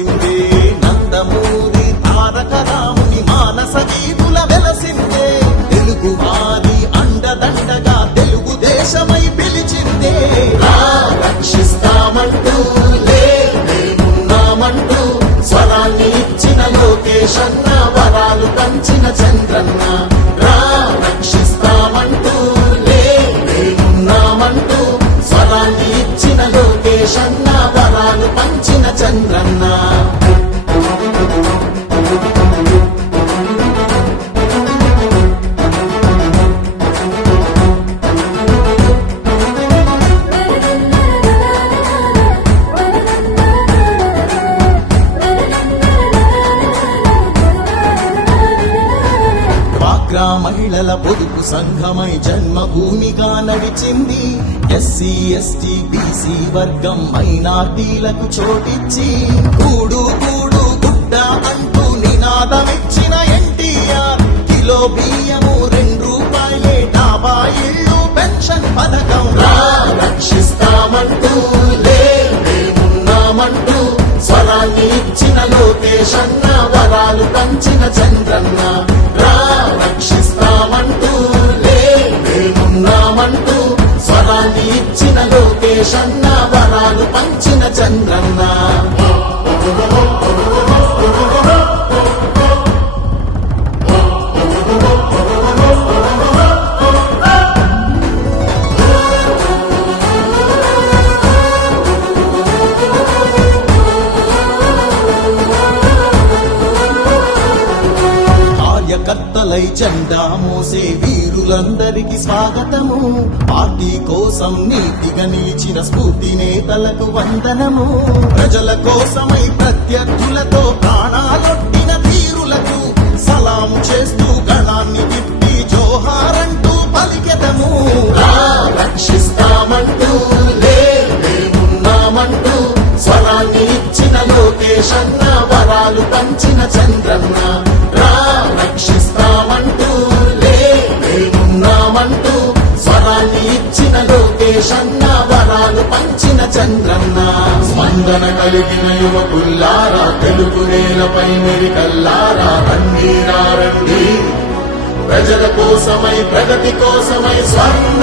వెలిసిందే నందమూరి తారక రాముని మానస వీధుల వెలసిందే తెలుగు వారి అండదండగా తెలుగుదేశమై పిలిచిందే రక్షిస్తామంటూ లేమున్నామంటూ స్వరాన్ని ఇచ్చిన లోకేశన్న వరాలు పంచిన చంద్రన్న రక్షిస్తామంటూ లేమున్నామంటూ స్వరాన్ని ఇచ్చిన లోకేశన్న వరాలు పంచిన చంద్రన్న మహిళల పొదుపు సంఘమై జన్మభూమిగా నడిచింది ఎస్సీ ఎస్టీ బీసీ వర్గం మైనార్టీలకు చోటిచ్చి కూడు కూడు గుడ్డ అంటూ నినాదమిచ్చిన ఎన్టీఆర్ కిలో బియ్యము 2 రూపాయలే డాబా ఇళ్ళు పెన్షన్ పథకం రక్షిస్తామంటూ లేమున్నామంటూ స్వరాన్ని ఇచ్చిన లోకేశన్న వరాలు పంచిన చంద్రన్న రక్షిస్తామంటూ లేమున్నామంటూ స్వరాన్ని ఇచ్చిన లోకేశన్న వరాలు పంచిన చంద్రన్న కార్యకర్తలై జెండా మోసే వీరులందరికీ స్వాగతము పార్టీ కోసం నీతిగా నిలిచిన స్ఫూర్తి నేతలకు వందనము ప్రజల కోసమై ప్రత్యర్థులతో ప్రాణాలొట్టిన ధీరులకు సలాము చేస్తూ గళాన్ని తిప్పి జోహారంటూ పలికెదము రక్షిస్తామంటూ లేమున్నామంటూ స్వరాన్ని ఇచ్చిన లోకేశన్న వరాలు పంచిన చంద్రన్న రక్షిస్తామంటూ లేమున్నామంటూ స్వరాన్ని ఇచ్చిన లోకేశన్న వరాలు పంచిన చంద్రన్న స్పందన కలిగిన యువకుల్లారా తెలుగు నేలపై మెరికల్లారా రండి ప్రజల కోసమై ప్రగతి కోసమై స్వర్ణ